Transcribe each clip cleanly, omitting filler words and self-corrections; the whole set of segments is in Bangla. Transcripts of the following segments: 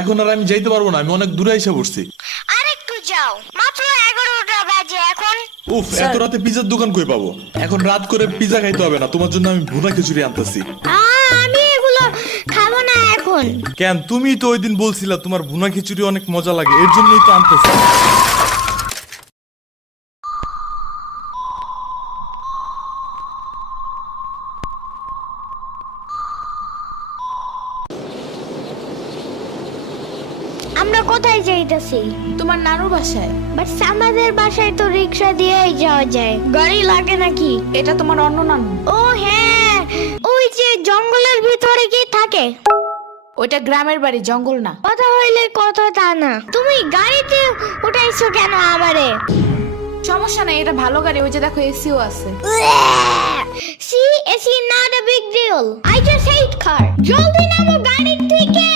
এখন আর আমি যাইতে পারবো না, আমি অনেক দূরে এসে পড়ছি। আর একটু যাও, মাত্র 11টা বাজে এখন। উফ, এত রাতে পিজার দোকান কই পাবো? এখন রাত করে পিজা খাইতে হবে না, তোমার জন্য আমি ভুনা খিচুড়ি আনতেছি। আমি এগুলো খাবো না এখন। কেন? তুমি তো ওই দিন বলছিলা তোমার ভুনা খিচুড়ি অনেক মজা লাগে, এর জন্যই তো আনতেছি। আমরা কোথায় যাইতেছি? তোমার নানুর বাসায়। বাট আমাদের বাসায় তো রিক্সা দিয়েই যাওয়া যায়, গাড়ি লাগে নাকি? এটা তোমার অন্য নানু। ও হ্যাঁ, ওই যে জঙ্গলের ভিতরে কি থাকে? ওইটা গ্রামের বাড়ি, জঙ্গল না। কথা হইলে কথা তা না, তুমি গাড়িতে উঠাইছো কেন আমারে? সমস্যা নেই, এটা ভালো গাড়ি, ওই যে দেখো এসিও আছে। See, it's not a big deal. I just hate car. জলদি নামো গাড়ি থেকে।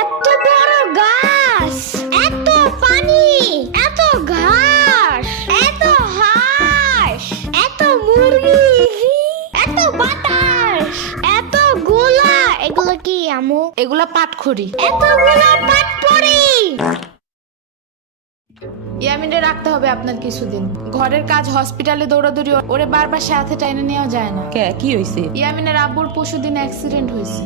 এত বড় গাছ, এত পানি, এত ঘাস, এত হাঁস, এত মুরগি, এত বাতাস, এত গোলা। এগুলো কি আমু? এগুলা পাটখড়ি। এতগুলো পাটপড়ি। ইয়ামিনে রাখতে হবে আপনার কিছুদিন। ঘরের কাজ, হসপিটালে দৌড়াদৌড়ি, ওরে বারবার সাথে টাইনে নেওয়া যায় না। কে কি হইছে? ইয়ামিনের আব্বুর পরশুদিন অ্যাক্সিডেন্ট হয়েছে।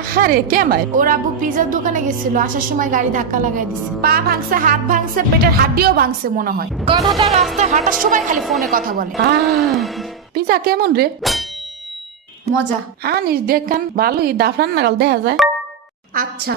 আহারে কে মাই? ওর আব্বু পিজার দোকানে গেছিল, আসার সময় গাড়ি ধাক্কা লাগাই দিছে। পা ভাঙছে, হাত ভাঙছে, পেটের হাড্ডিও ভাঙছে মনে হয়। কথাটা রাস্তায় হাঁটার সময় খালি ফোনে কথা বলে। পিজা কেমন রে? মজা। আনিস দেখান ভালোই, দাফরান নাগাল দেখা যায়। আচ্ছা,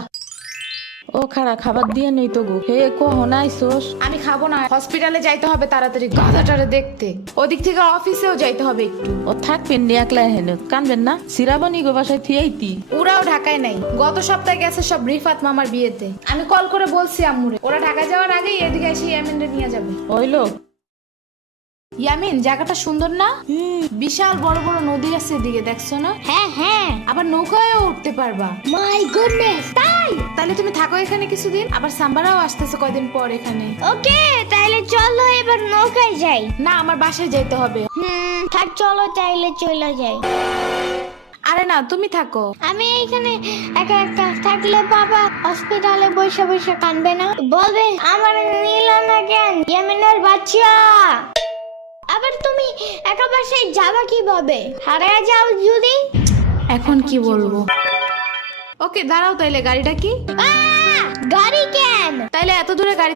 ও খারা খাবার দিয়ে নেই তো গো। হে কখন আইসোস? আমি খাবো না, হসপিটালে যাইতে হবে তাড়াতাড়ি গাধাটারে দেখতে। ওদিক থেকে অফিসেও যাইতে হবে একটু। ও থাকবেন নি একলা হেন, কানবেন না? সিরাবনি গো বাসায় থিয়াইতি। ওরাও ঢাকায় নাই, গত সপ্তাহে গেছে সব রিফাত মামার বিয়েতে। আমি কল করে বলছি আম্মুরে, ওরা ঢাকায় যাওয়ার আগেই এদিকে এসে ইয়ামিনরে নিয়ে যাবে। ওইলো ইয়ামিন, জায়গাটা সুন্দর না? বিশাল বড় বড় নদী আছে এদিকে, দেখছো না? হ্যাঁ হ্যাঁ, আবার নৌকায়ও উঠতে পারবা। মাই গুডনেস, তাই? তাহলে তুমি থাকো এখানে কিছুদিন, আবার সাম্বারাও আসতেছে কয়দিন পর এখানে। ওকে, তাহলে চলো এবার নৌকায় যাই। না, আমার বাসায় যাইতে হবে। থাক, চলো তাইলে চলে যাই। আরে না, তুমি থাকো। আমি এখানে একা একা থাকলে বাবা হসপিটালে বসে বসে কানবে না? বলবে আমার নিল না কেন ইয়ামিনের বাচ্চা। আবার তুমি একা বাসায় যাবা কিভাবে? হারিয়ে যাও যদি। এখন কি বলবো? ওকে দাঁড়াও, তাইলে গাড়িটা কি? গাড়ি কেন? তাইলে এত দূরে গাড়ি